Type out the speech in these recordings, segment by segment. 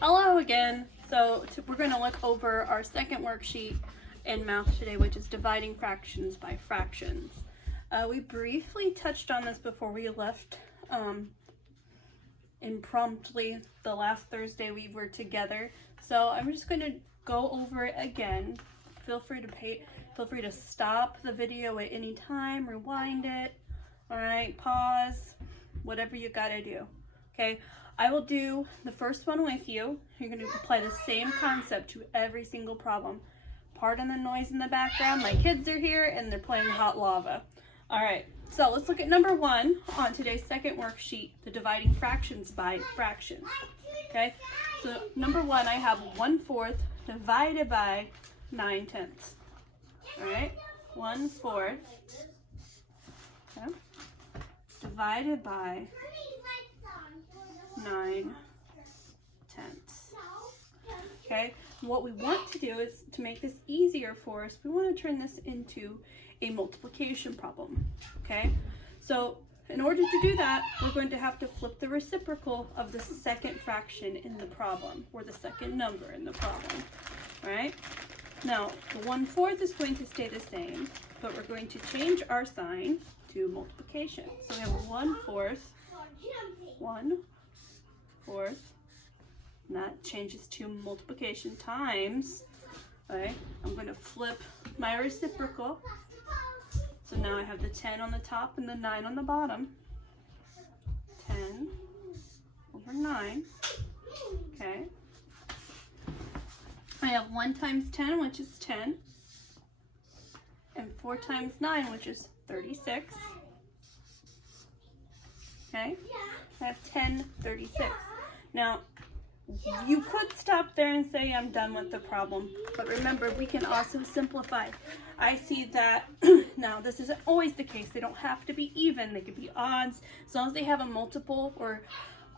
Hello again. So we're going to look over our second worksheet in math today, which is dividing fractions by fractions. We briefly touched on this before we left impromptu the last Thursday we were together. So I'm just going to go over it again. Feel free to stop the video at any time, rewind it, all right, pause, whatever you gotta do, okay? I will do the first one with you. You're going to apply the same concept to every single problem. Pardon the noise in the background. My kids are here and they're playing hot lava. All right, so let's look at number 1 on today's second worksheet, the dividing fractions by fractions. Okay, so number 1, I have 1/4 divided by 9/10. All right, 1/4 divided by 9/10. Okay, what we want to do is to make this easier for us, we want to turn this into a multiplication problem. Okay, so in order to do that, we're going to have to flip the reciprocal of the second fraction in the problem, or the second number in the problem. All right, now the 1/4 is going to stay the same, but we're going to change our sign to multiplication. So we have 1/4, 1/4, and that changes to multiplication times. Okay, I'm going to flip my reciprocal. So now I have the 10 on the top and the 9 on the bottom. 10 over 9. Okay. I have 1 times 10, which is 10. And 4 times 9, which is 36. Okay. I have 10/36. Now, you could stop there and say I'm done with the problem, but remember, we can also simplify. I see that now this isn't always the case. They don't have to be even. They could be odds. As long as they have a multiple or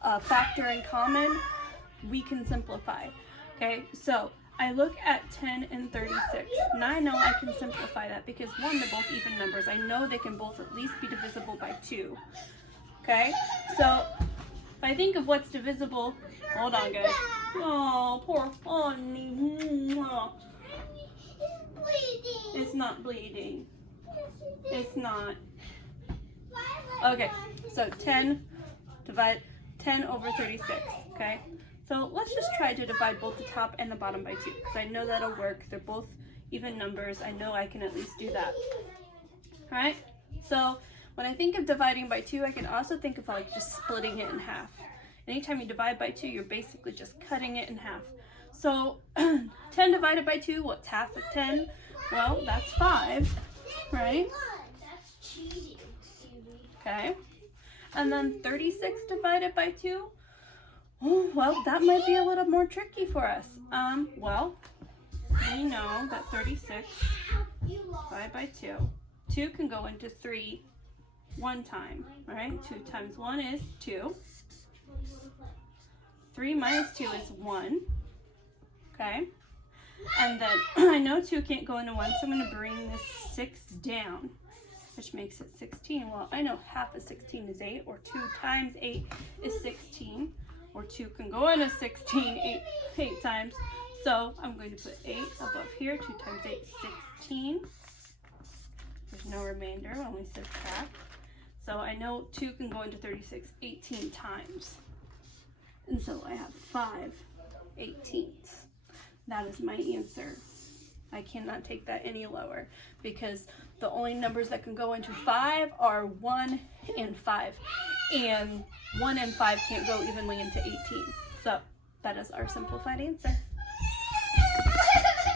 a factor in common, we can simplify. Okay, so I look at 10 and 36. Now I know I can simplify that because 1, they're both even numbers. I know they can both at least be divisible by 2. Okay, so if I think of what's divisible, hold on guys. Oh, poor Bonnie. Oh. It's not bleeding. It's not. Okay, so 10 over 36, okay? So let's just try to divide both the top and the bottom by 2, because I know that'll work. They're both even numbers. I know I can at least do that. All right, so when I think of dividing by 2, I can also think of like just splitting it in half. Anytime you divide by 2, you're basically just cutting it in half. So 10 divided by 2, what's half of 10? Well, that's 5, right? Okay. And then 36 divided by 2? Oh, well, that might be a little more tricky for us. Well, we know that 36 divided by 2. 2 can go into 3 one time, all right? 2 times 1 is 2. 3 minus 2 is 1, okay? And then I know 2 can't go into 1, so I'm going to bring this 6 down, which makes it 16. Well, I know half of 16 is 8, or 2 times 8 is 16, or 2 can go into 16 8 times. So I'm going to put 8 above here. 2 times 8 is 16. There's no remainder when we subtract. So I know 2 can go into 36 18 times. And so I have 5/18. That is my answer. I cannot take that any lower because the only numbers that can go into 5 are 1 and 5. And 1 and 5 can't go evenly into 18. So that is our simplified answer.